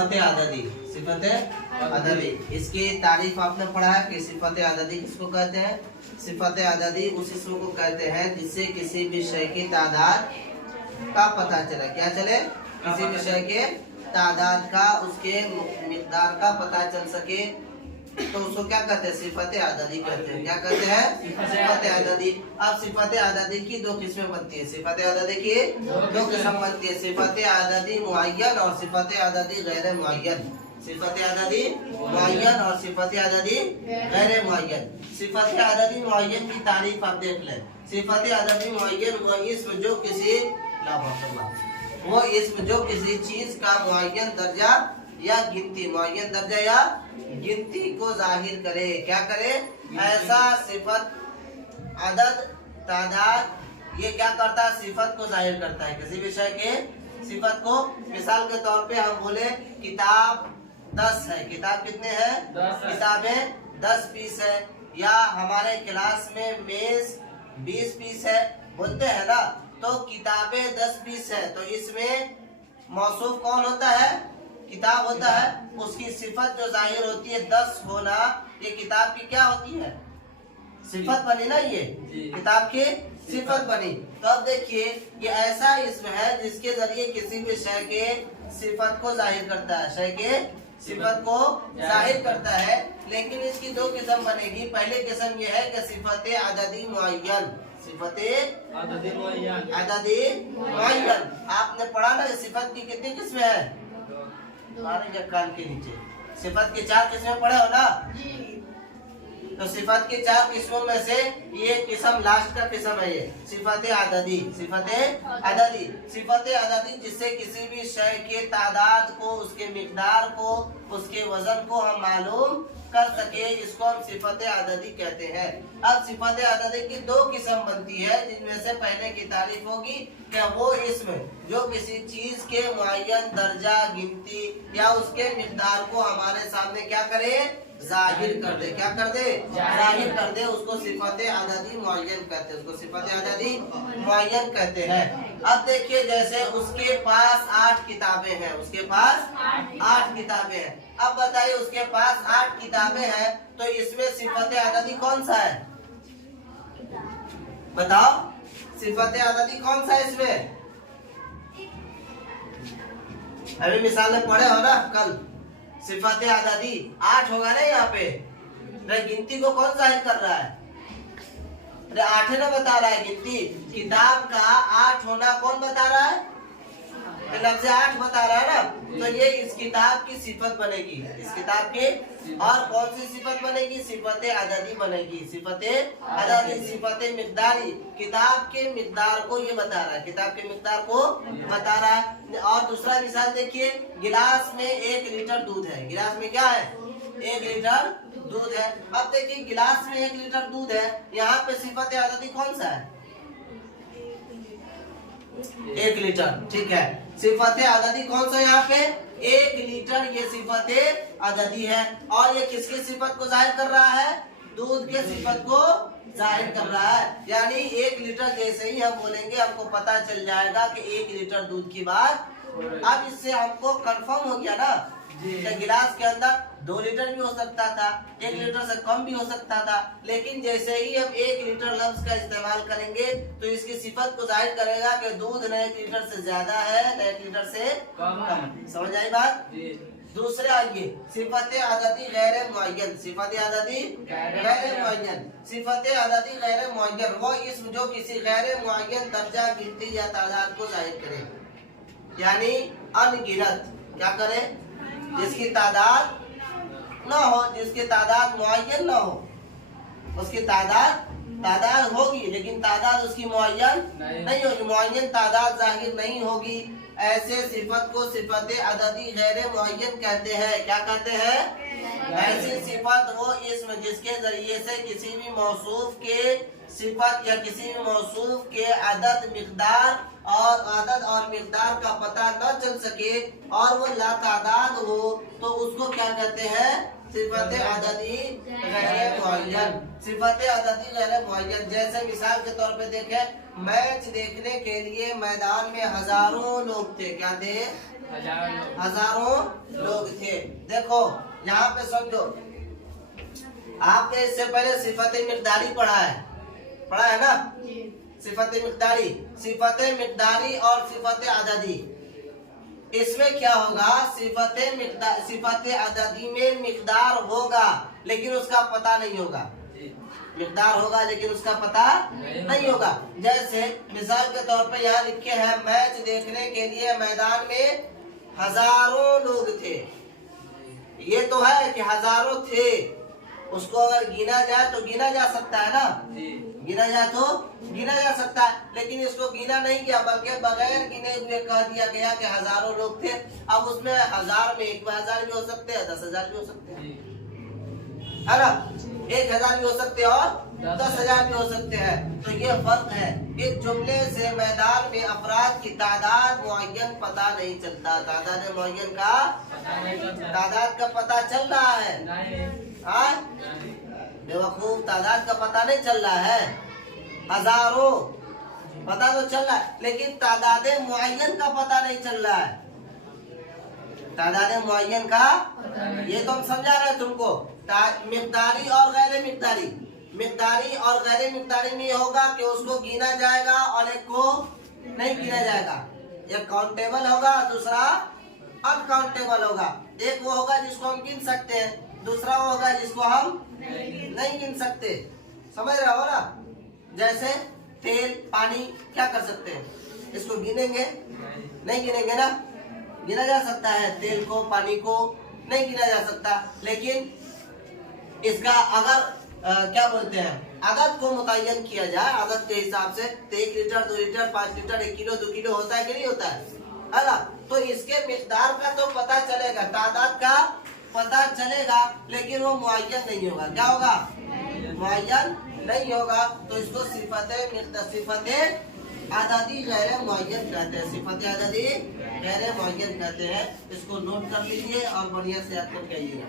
सिफत अददी, सिफत अददी। इसकी तारीफ आपने पढ़ा है कि सिफत अददी किसको कहते हैं? सिफत अददी उस इसम को कहते हैं जिससे किसी भी शय की तादाद का पता चले। क्या चले? किसी भी शय के तादाद का, उसके मिकदार का पता चल सके, तो उसको क्या कहते हैं? सिफत अददी कहते हैं। क्या कहते हैं? सिफत अददी। अब सिफत अददी की दो किस्में बनती है। सिफत अददी की दो किस्म बनती है, सिफत अददी मुअय्यन और सिफत अददी गैर मुअय्यन। सिफत अददी मुअय्यन और सिफत अददी गैर मुअय्यन। सिफत अददी मुअय्यन की तारीफ आप देख लें। सिफत अददी मुअय्यन वो इसम जो किसी चीज का मुअय्यन दर्जा या गिनती, मुअय्यन दर्जा या गिनती को जाहिर करे। क्या करे? ऐसा सिफत, अदद, तादाद ये क्या करता है? सिफत को जाहिर करता है किसी विषय के सिफत को। मिसाल के तौर पे हम बोले किताब 10 है। किताब कितने हैं? 10 किताबें 10 पीस है। या हमारे क्लास में मेज 20 पीस है, बोलते हैं ना। तो किताबें 10 पीस है, तो इसमें मौसूफ कौन होता है? किताब होता है। उसकी सिफत जो जाहिर होती है 10 होना, ये किताब की क्या होती है? सिफत बनी ना, ये किताब की सिफत बनी। तो अब देखिए ये ऐसा इसम है जिसके जरिए किसी भी शय के सिफत को जाहिर करता है, शय के सिफत को जाहिर करता है। लेकिन इसकी दो किस्म बनेगी। पहले किस्म ये है कि सिफत अददी मुअय्यन, सिफत अददी मुअय्यन। आपने पढ़ा ना सिफत की कितनी किस्में हैं? कान के नीचे सिफत की 4 किस्में पढ़े हो ना। तो सिफत की 4 किस्मों में से ये किस्म लास्ट का किस्म है, ये सिफत अददी। सिफत अददी, सिफत अददी जिससे किसी भी शय के तादाद को, उसके मिकदार को, उसके वजन को हम मालूम कर सके, इसको हम सिफत अददी कहते हैं। अब सिफत अददी की दो किस्म बनती है, जिनमें से पहले की तारीफ होगी कि वो इसम जो किसी चीज के मुअय्यन दर्जा, गिनती या उसके मिकदार को हमारे सामने क्या करे? जाहिर कर दे। क्या कर दे? जाहिर कर दे। उसको सिफत अददी मुअय्यन कहते हैं, उसको सिफत अददी मुअय्यन कहते हैं। अब देखिए जैसे उसके पास 8 किताबें हैं, उसके पास 8 किताबें हैं। अब बताइए उसके पास 8 किताबें हैं, तो इसमें सिफत अददी कौन सा है? बताओ सिफत अददी कौन सा है इसमें? अभी मिसाल में पढ़े हो ना कल, सिफत अददी 8 होगा ना यहाँ पे। गिनती को कौन जाहिर कर रहा है? अरे 8 ना बता रहा है गिनती। किताब का 8 होना कौन बता रहा है? लफ्ज़ 8 बता रहा है ना। तो ये इस किताब की सिफत बनेगी, इस किताब की। और कौन सी सिफत बनेगी? सिफत अददी बनेगी। सिफत अददी, सिफत मिकदारी, किताब के मिकदार को ये बता रहा है, किताब के मिकदार को बता रहा है। और दूसरा मिसाल देखिए, गिलास में 1 लीटर दूध है। गिलास में क्या है? 1 लीटर दूध है। अब देखिए गिलास में 1 लीटर दूध है, यहाँ पे सिफत अददी कौन सा है? 1 लीटर। ठीक है, सिफत अददी कौन सा यहाँ पे? 1 लीटर, ये सिफत अददी है। और ये किसकी सिफत को जाहिर कर रहा है? दूध के सिफत को जाहिर कर रहा है। यानी 1 लीटर जैसे ही हम बोलेंगे हमको पता चल जाएगा कि 1 लीटर दूध की बात। अब इससे हमको कंफर्म हो गया ना कि गिलास के अंदर 2 लीटर भी हो सकता था, 1 लीटर से कम भी हो सकता था। लेकिन जैसे ही हम 1 लीटर लफ्ज का इस्तेमाल करेंगे तो इसकी सिफत को जाहिर करेगा कि दूध न 1 लीटर से ज्यादा है, न 1 लीटर से कम। समझ आई बात? दूसरे आइए, सिफत अददी गैर मुअय्यन। सिफत अददी गैर मुअय्यन, सिफत अददी गैर मुअय्यन वो इसम जो किसी गैर मुअय्यन दर्जा, गिनती या तादाद को जाहिर करे, यानी अनगिनत। क्या करे? जिसकी तादाद ना हो, जिसकी तादाद मुअय्यन ना हो। उसकी तादाद होगी लेकिन तादाद उसकी मुअय्यन नहीं होगी, मुअय्यन तादाद जाहिर नहीं होगी। ऐसे सिफत को सिफत अददी गैर मुअय्यन कहते हैं। क्या कहते हैं? ऐसी सिफत वो इसम जिसके जरिए से किसी भी मौसूफ के सिफत या किसी भी मौसूफ के अदद और मिकदार का पता न चल सके और वो लातादाद हो, तो उसको क्या कहते हैं? सिफत अददी गैर मुअय्यन। सिफत अददी गैर मुअय्यन। जैसे मिसाल के तौर पे देखें, मैच देखने के लिए मैदान में हजारों लोग थे। क्या थे? हजारों लोग थे। देखो यहाँ पे समझो, आपने इससे पहले सिफत मिकदारी पढ़ा है ना? सिफत मिकदारी और सिफत अददी। इसमें क्या होगा? सिफत अददी में मिकदार होगा लेकिन उसका पता नहीं होगा। मिकदार होगा लेकिन उसका पता नहीं होगा। जैसे मिसाल के तौर पे यहाँ लिखे हैं, मैच देखने के लिए मैदान में हजारों लोग थे। ये तो है कि हजारों थे, उसको अगर गिना जाए तो गिना जा सकता है ना? गिना जाए तो गिना जा सकता है, लेकिन इसको गिना नहीं किया बल्कि बगैर गिने हुए कह दिया गया कि हजारों लोग थे। अब उसमें हजार में 1000 भी हो सकते हैं, 10,000 भी हो सकते हैं, है ना? 1000 भी हो सकते हैं और 10,000 भी हो सकते हैं। तो ये फर्क है। इस जुमले से मैदान में अफराद की तादाद मुअय्यन पता नहीं चलता। तादाद मुअय्यन का तादाद का पता चल रहा है? बेवकूफ, तादाद का पता नहीं चल रहा है। हजारों पता तो चल रहा है लेकिन तादाद मुअय्यन का पता नहीं चल रहा है। तादाद मुअय्यन का ये तो हम समझा रहे हैं तुमको। मिकदारी और गैर मिकदारी में होगा कि उसको गिना जाएगा और एक को नहीं गिना जाएगा। एक काउंटेबल होगा, दूसरा अनकाउंटेबल होगा। एक वो होगा जिसको हम गिन सकते हैं, दूसरा वो होगा जिसको हम नहीं गिन सकते। समझ रहे हो ना? जैसे तेल, पानी, क्या कर सकते हैं? इसको गिनेंगे? नहीं गिनेंगे ना? गिना जा सकता है तेल को, पानी को नहीं गिना जा सकता, लेकिन इसका अगर क्या बोलते हैं, अदद को मुतय्यन किया जाए, अदद के हिसाब से, तो 1 litre, 2 litre, 5 litre, 1 kilo, 2 kilo होता है कि नहीं होता है ना? तो इसके मिकदार का तो पता चलेगा, तादाद का पता चलेगा, लेकिन वो मुअय्यन नहीं होगा। क्या होगा? मुअय्यन नहीं होगा। तो इसको सिफत अददी गैर मुअय्यन कहते हैं। सिफत अददी गैर मुअय्यन कहते हैं। इसको नोट कर लीजिए और बढ़िया से याद करके आइएगा।